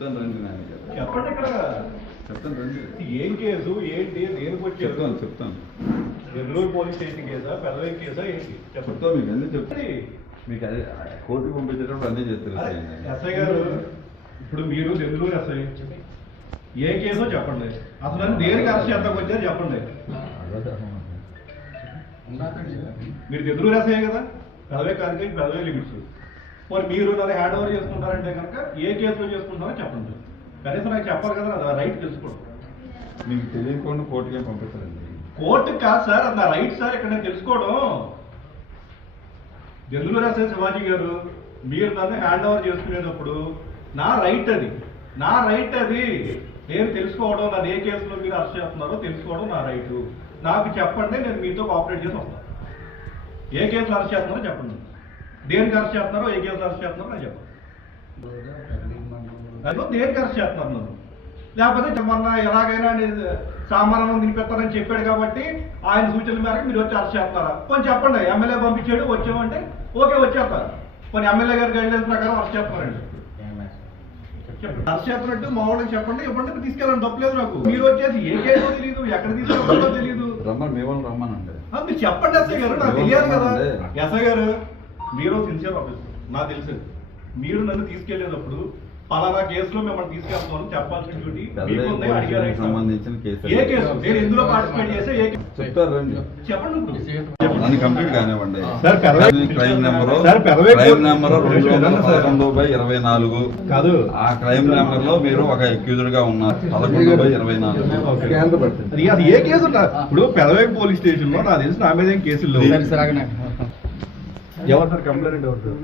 చెప్తాను రండి నాయన చెప్పండి ఇక్కడ చెప్తాను రండి ఏం కేసు ఏంటి దేనికి వచ్చి చెప్తాను నెల్లూరు పోలీస్ స్టేషన్ కేసా పెదవేం కేసా ఏంటి చెప్తాను మీకు అన్నీ చెప్తాను మీకు అదే కోర్టుకు పంపించేటప్పుడు అన్నీ చేస్తారు ఎస్ఐ గారు ఇప్పుడు మీరు నెల్లూరు ఎస్ఐ ఏ కేసో చెప్పండి అసలు దేనికి అరెస్ట్ చేద్దాం వచ్చారు చెప్పండి మీరు నెల్లూరు ఎస్ఐ కదా పెదవే కార్యక్రమం పెదవే లిమిట్స్ మరి మీరు నన్ను హ్యాండ్ ఓవర్ చేసుకుంటారంటే కనుక ఏ కేసులో చేసుకుంటారో చెప్పండి కనీసం నాకు చెప్పాలి కదా నా రైట్ తెలుసుకోండి మీకు తెలియకుండా కోర్టుకే పంపిస్తారండి కోర్టు కాదు సార్ అది నా రైట్ సార్ ఇక్కడ నేను తెలుసుకోవడం నెల్లూరు ఎస్ఐ శివాజీ గారు మీరు నన్ను హ్యాండ్ ఓవర్ చేసుకునేటప్పుడు నా రైట్ అది నేను తెలుసుకోవడం నన్ను ఏ కేసులో మీరు అరెస్ట్ చేస్తున్నారో తెలుసుకోవడం నా రైటు నాకు చెప్పండి నేను మీతో కోఆపరేట్ చేసి వస్తాను ఏ కేసులో అరెస్ట్ చేస్తున్నారో చెప్పండి దేనికి అరెస్ట్ చేస్తున్నారో ఏ కేసులో అరెస్ట్ చేస్తున్నారో నాకు చెప్పండి దేనికి అరెస్ట్ చేస్తున్నారు నన్ను లేకపోతే మొన్న ఎలాగైనా సామాన్యం నిలిపెత్తారని చెప్పాడు కాబట్టి ఆయన సూచనల మేరకు మీరు వచ్చి అరెస్ట్ చేస్తున్నారా కొంచెం చెప్పండి ఎమ్మెల్యే పంపించాడు వచ్చామంటే ఓకే వచ్చేస్తారు కొన్ని ఎమ్మెల్యే గారి గైడ్లైన్స్ ప్రకారం అరెస్ట్ చేస్తున్నారండి అరెస్ట్ చేస్తున్నట్టు మామూలుగా చెప్పండి ఇవ్వండి తీసుకెళ్ళండి తప్పలేదు నాకు మీరు వచ్చేసి ఏ కేసు తెలియదు ఎక్కడ తీసుకెళ్ళాలో తెలియదు రమ్మనండి మీరు చెప్పండి ఎస్ఐ గారు నాకు తెలియాలి కదా ఎస్ఐ గారు మీరు సిన్సియర్ ఆఫీసర్ నాకు తెలుసు మీరు నన్ను తీసుకెళ్లేటప్పుడు పలానా కేసులో మిమ్మల్ని తీసుకెళ్తాను చెప్పాల్సిన డ్యూటీ సంబంధించిన కేసు ఏ కేసు నేను ఎందులో పార్టిసిపేట్ చేస్తే ఏ చెప్తారు రండి చెప్పండి కంప్లీట్ కానివ్వండి క్రైమ్ నెంబర్ 211/24 కాదు ఆ క్రైమ్ నెంబర్ లో మీరు ఒక అక్యూజ్డ్ గా ఉన్నారు 11/24 అది ఏ కేసు ఇప్పుడు పెదవేగి పోలీస్ స్టేషన్ లో నాకు తెలిసి నా మీద ఏం కేసులు లేవు ఎవరు సార్ కంప్లైంట్ ఎవరు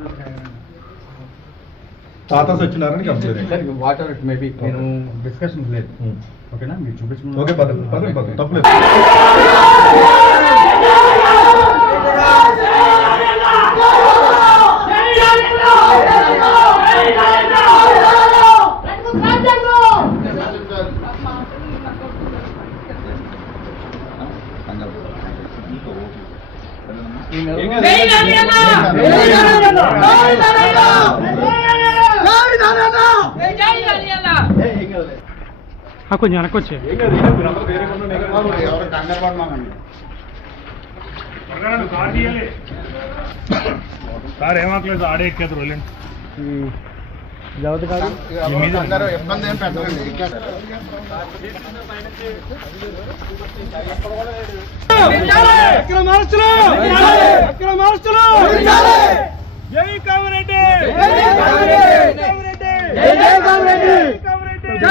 తాత వచ్చినారని complaint whatever it may be నేను డిస్కషన్ లేదు ఓకేనా మీరు చూపించండి ఓకే పదండి తప్పలేదు కొంచెం వెనకొచ్చే సార్ ఏమాకలేదు ఆడే ఎక్కేది వెళ్ళండి ఇబ్బంది ఏం పెట్టండి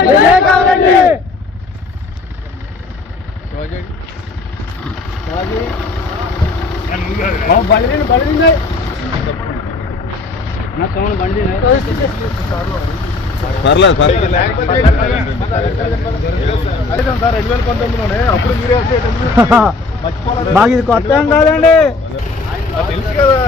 జై కామరెడ్డి పర్లేదు సార్ 2019లోనే అప్పుడు మీరే మాకు ఇది కొత్త ఏం కాదండి తెలుసు కదా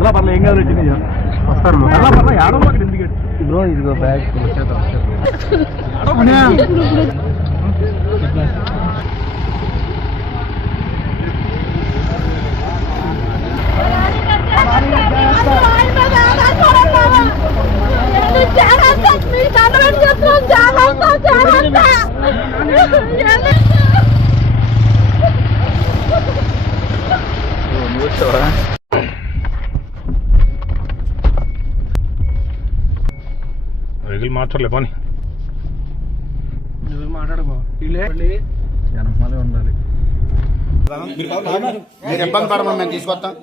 మీరు పర్లే ఏం కాదు వస్తారు పర్లే ఏడవ అక్కడ ఎందుకు బ్రో ఇదిగో బ్యాగ్ వెహికల్ మార్చలే పని మాట్లాడుకో వెనకమాలే ఉండాలి మీరు ఇబ్బంది పడమని మేము తీసుకొస్తాం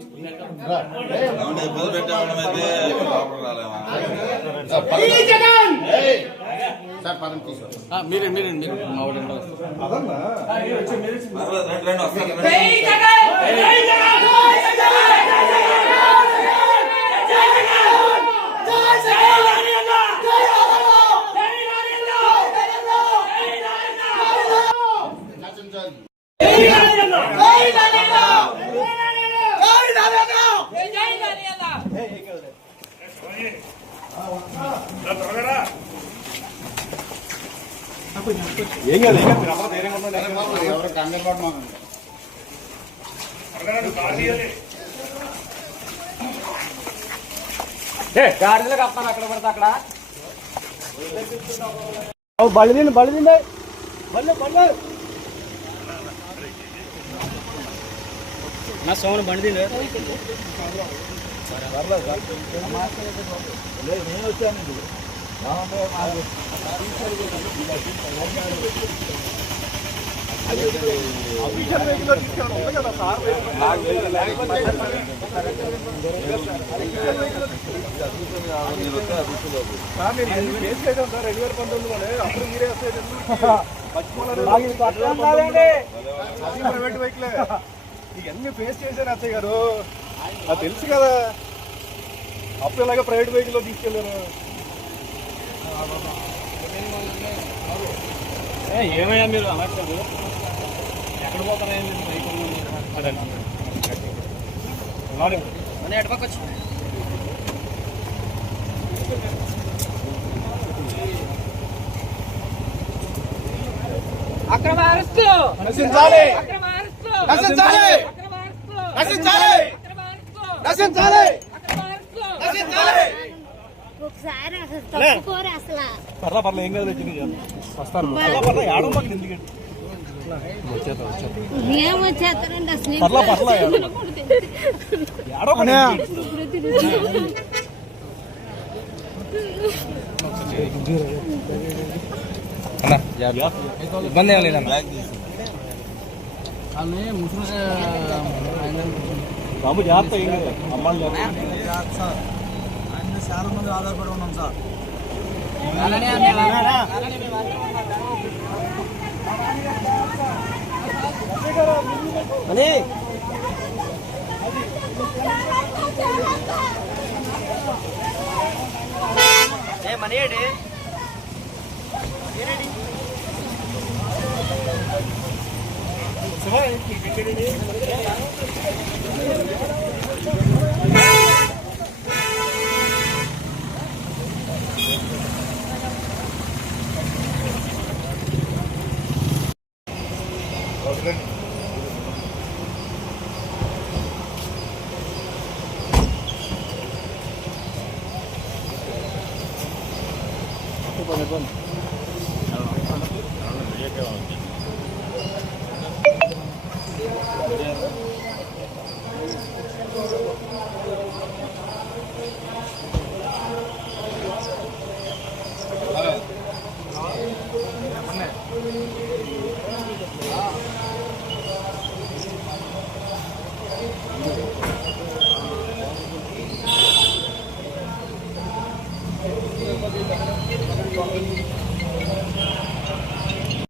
సార్ పదం తీసుకొస్తాం మీరండి మా ఏం కాదు మీరు అందరూ ధైర్యంగా ఉండండి. ఎవరు కంగారు పడమాకండి. బళ్ళింది బళ్ళింది బళ్ళు బళ్ళు నా సోమను బండి నేను వచ్చాను ప్రైవేట్ వెహికలే ఇవన్నీ ఫేస్ చేశారు అత్తయ్య గారు, నాకు తెలుసు కదా. అప్పుడు ఇలాగే ప్రైవేట్ వెహికల్లో తీసుకెళ్ళారు. ఏమయ్యా మీరు అనట్లేదు, ఎక్కడ పోతారా అక్రమ అరెస్టు నశించాలి అక్రమ అరెస్టు నశించాలి నశించాలి నశించాలి నశించాలి. ఒకసారి అసలు తప్పుకోరు అసలు పర్లా ఏం కాదు వస్తారు. పర్లా ఏడవ మాకు ఎందుకండి ఏమొచ్చేస్తారండి అసలు పర్లా ఏడవ ఇబ్బంది ఏం లేదన్న. బాబు జాగ్రత్త ఏం కాదు. అమ్మాళ్ళు చాలా మంది ఆధారపడి ఉన్నాం సార్. ఇబ్బంది